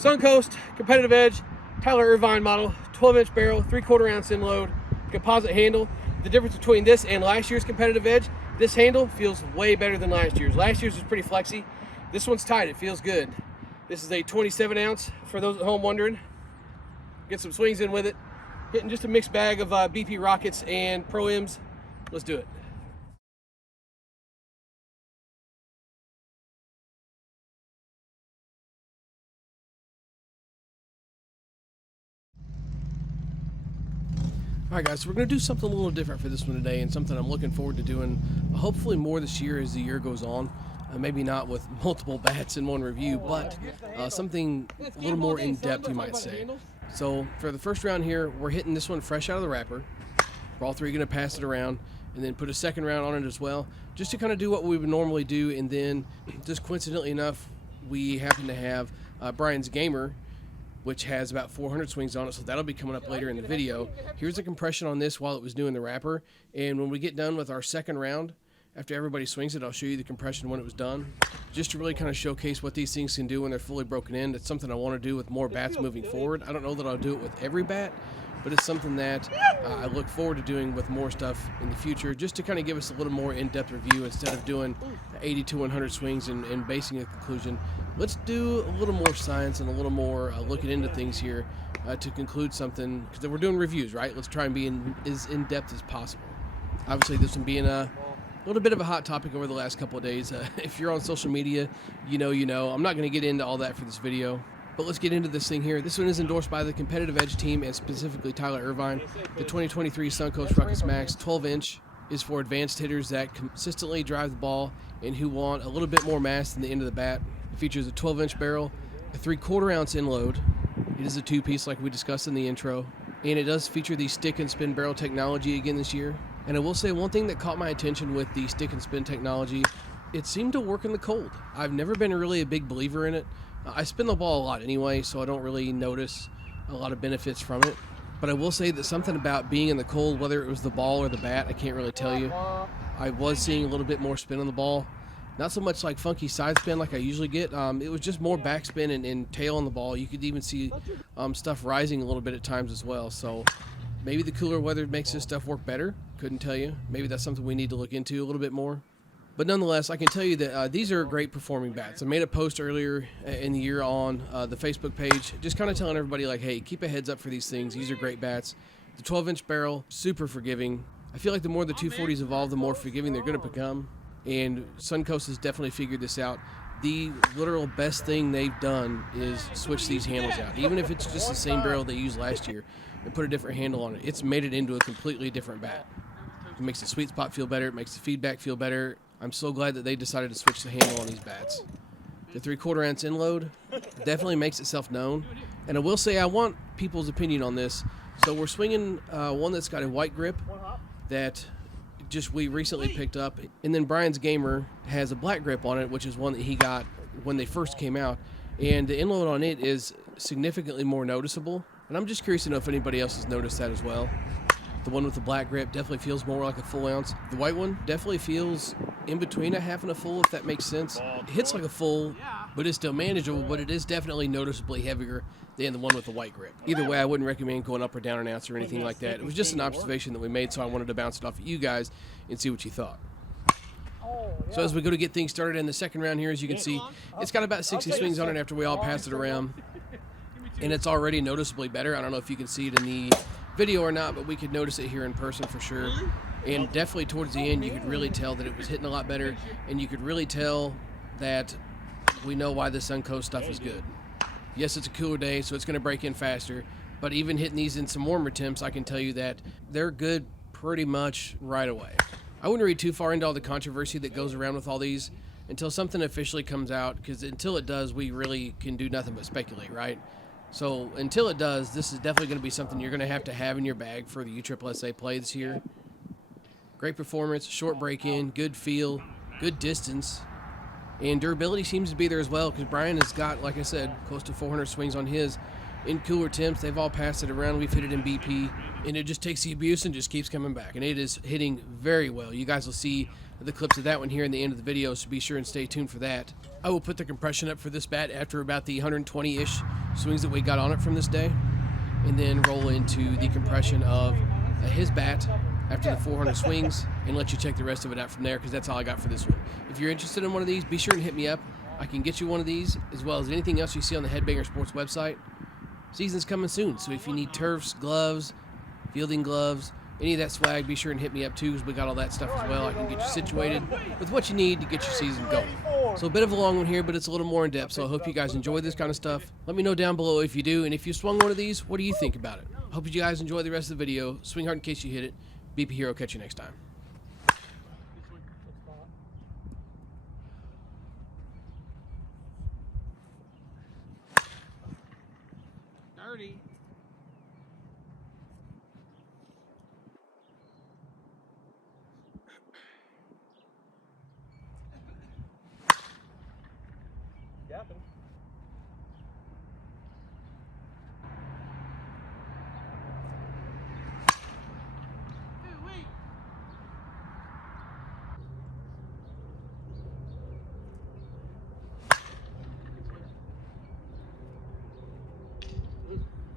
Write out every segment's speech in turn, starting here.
Suncoast, competitive edge, Tyler Irvine model, 12-inch barrel, 3/4 ounce in load, composite handle. The difference between this and last year's competitive edge, this handle feels way better than last year's. Last year's was pretty flexy. This one's tight, it feels good. This is a 27 ounce for those at home wondering. Get some swings in with it. Hitting just a mixed bag of BP Rockets and Pro-Ms. Let's do it. Alright guys, so we're going to do something a little different for this one today, and something I'm looking forward to doing hopefully more this year as the year goes on. Maybe not with multiple bats in one review, but something a little more in-depth, you might say. So for the first round here, we're hitting this one fresh out of the wrapper. We're all three going to pass it around and then put a second round on it as well, just to kind of do what we would normally do. And then just coincidentally enough, we happen to have Brian's Gamer, which has about 400 swings on it, so that'll be coming up later in the video. Here's the compression on this while it was doing the wrapper, and when we get done with our second round, after everybody swings it, I'll show you the compression when it was done, just to really kind of showcase what these things can do when they're fully broken in. It's something I want to do with more bats moving forward. I don't know that I'll do it with every bat, but it's something that I look forward to doing with more stuff in the future, just to kind of give us a little more in-depth review instead of doing 80 to 100 swings and basing a conclusion. Let's do a little more science and a little more looking into things here to conclude something, because we're doing reviews, right? Let's try and be as in-depth as possible. Obviously, this one being a little bit of a hot topic over the last couple of days. If you're on social media, you know. I'm not going to get into all that for this video. But let's get into this thing here. This one is endorsed by the Competitive Edge team, and specifically Tyler Irvine. The 2023 Suncoast Ruckus Max 12-inch is for advanced hitters that consistently drive the ball and who want a little bit more mass than the end of the bat. It features a 12-inch barrel, a 3/4 ounce in load. It is a two-piece like we discussed in the intro, and it does feature the stick and spin barrel technology again this year. And I will say one thing that caught my attention with the stick and spin technology, it seemed to work in the cold. I've never been really a big believer in it. I spin the ball a lot anyway, so I don't really notice a lot of benefits from it. But I will say that something about being in the cold, whether it was the ball or the bat, I can't really tell you. I was seeing a little bit more spin on the ball. Not so much like funky side spin like I usually get. It was just more backspin and tail on the ball. You could even see stuff rising a little bit at times as well. So maybe the cooler weather makes this stuff work better. Couldn't tell you. Maybe that's something we need to look into a little bit more. But nonetheless, I can tell you that these are great performing bats. I made a post earlier in the year on the Facebook page, just kind of telling everybody, like, hey, keep a heads up for these things. These are great bats. The 12-inch barrel, super forgiving. I feel like the more the 240s evolve, the more forgiving they're going to become. And Suncoast has definitely figured this out. The literal best thing they've done is switch these handles out. Even if it's just the same barrel they used last year and put a different handle on it, it's made it into a completely different bat. It makes the sweet spot feel better. It makes the feedback feel better. I'm so glad that they decided to switch the handle on these bats. The 3/4 ounce in load definitely makes itself known. And I will say I want people's opinion on this. So we're swinging one that's got a white grip that just we recently picked up. And then Brian's Gamer has a black grip on it, which is one that he got when they first came out. And the in load on it is significantly more noticeable. And I'm just curious to know if anybody else has noticed that as well. The one with the black grip definitely feels more like a full ounce. The white one definitely feels in between a half and a full, if that makes sense. It hits like a full, but it's still manageable, but it is definitely noticeably heavier than the one with the white grip. Either way, I wouldn't recommend going up or down an ounce or anything like that. It was just an observation that we made, so I wanted to bounce it off at you guys and see what you thought. So as we go to get things started in the second round here, as you can see, it's got about 60 swings on it after we all passed it around. And it's already noticeably better. I don't know if you can see it in the video or not, but we could notice it here in person for sure. And definitely towards the end, you could really tell that it was hitting a lot better, and you could really tell that we know why the Suncoast stuff is good. Yes, it's a cooler day, so it's going to break in faster, but even hitting these in some warmer temps, I can tell you that they're good pretty much right away. I wouldn't read too far into all the controversy that goes around with all these until something officially comes out, because until it does, we really can do nothing but speculate, right? So until it does, this is definitely going to be something you're going to have in your bag for the USSSA play this year. Great performance, short break-in, good feel, good distance, and durability seems to be there as well, because Brian has got, like I said, close to 400 swings on his. In cooler temps, they've all passed it around. We've hit it in BP, and it just takes the abuse and just keeps coming back, and it is hitting very well. You guys will see the clips of that one here in the end of the video, so be sure and stay tuned for that. I will put the compression up for this bat after about the 120-ish swings that we got on it from this day, and then roll into the compression of his bat after the 400 swings, and let you check the rest of it out from there, because that's all I got for this one. If you're interested in one of these, be sure and hit me up. I can get you one of these, as well as anything else you see on the Headbanger Sports website. Season's coming soon, so if you need turfs, gloves, fielding gloves, any of that swag, be sure and hit me up too, because we got all that stuff as well. I can get you situated with what you need to get your season going. So a bit of a long one here, but it's a little more in depth, so I hope you guys enjoy this kind of stuff. Let me know down below if you do, and if you swung one of these, what do you think about it? Hope you guys enjoy the rest of the video. Swing hard in case you hit it. BP Hero, catch you next time. Dirty. Yapping.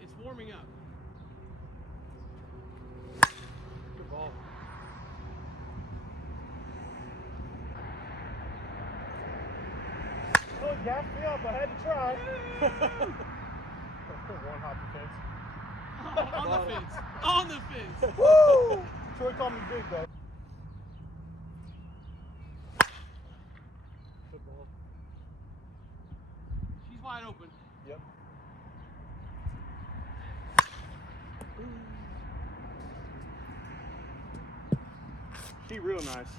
It's warming up. Good ball. Oh, it gassed me up. I had to try. One hop the fence. On the fence. On the fence. Woo! Troy called me big, though. Good ball. She's wide open. Yep. She real nice.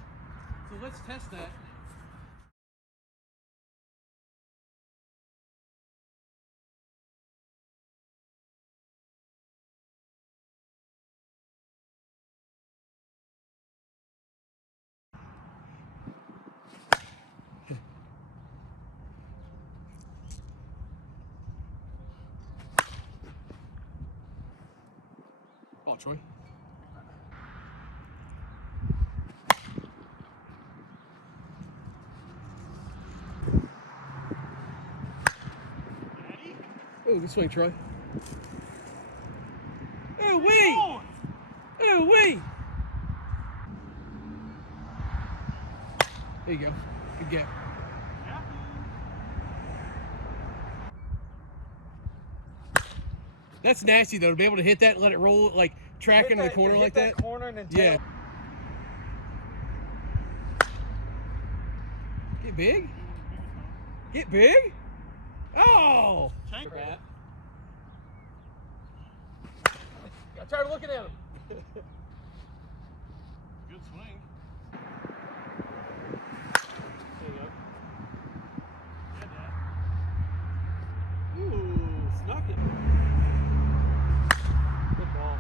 So let's test that. Ball, Troy. Oh, good swing, Troy. Oh, wait! Oh, wait! There you go. Good get. That's nasty, though, to be able to hit that and let it roll, like, track into the corner like that. Corner and then Yeah. Get big? Get big? Oh! Tank bat. I tried looking at him. Good swing. There you go. Yeah, Dad. Ooh, snuck it. Good ball.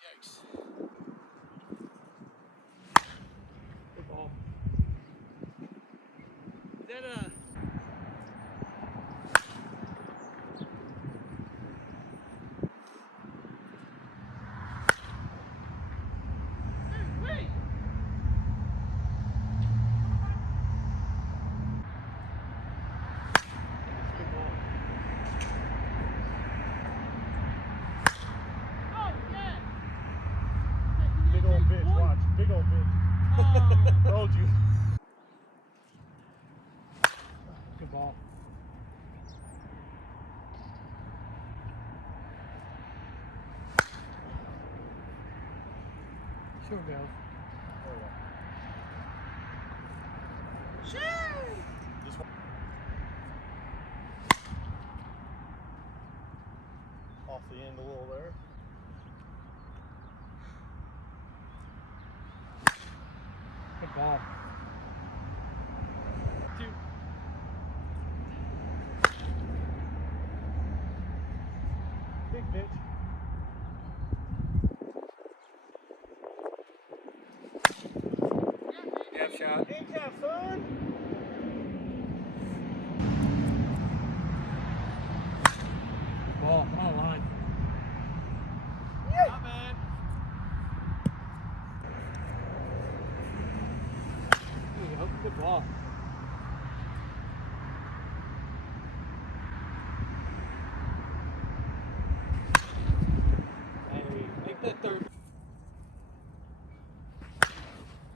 Yikes. Good ball. Is that Good ball. Big old bitch. Watch. Big old bitch. Told you. Good ball. Sure goes. This one. Off the end a little there. Good ball. Dude, shot. Incap, son! Ball, come on, line. Not bad. There you go. Good ball. Hey, make that third.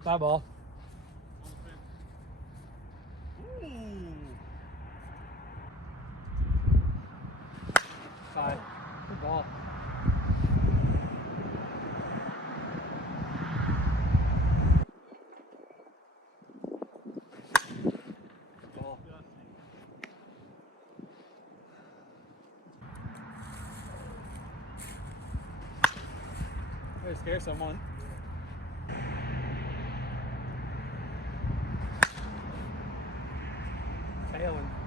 Bye, ball. Bye. Good ball. Ball. Way to scare someone. Tailing.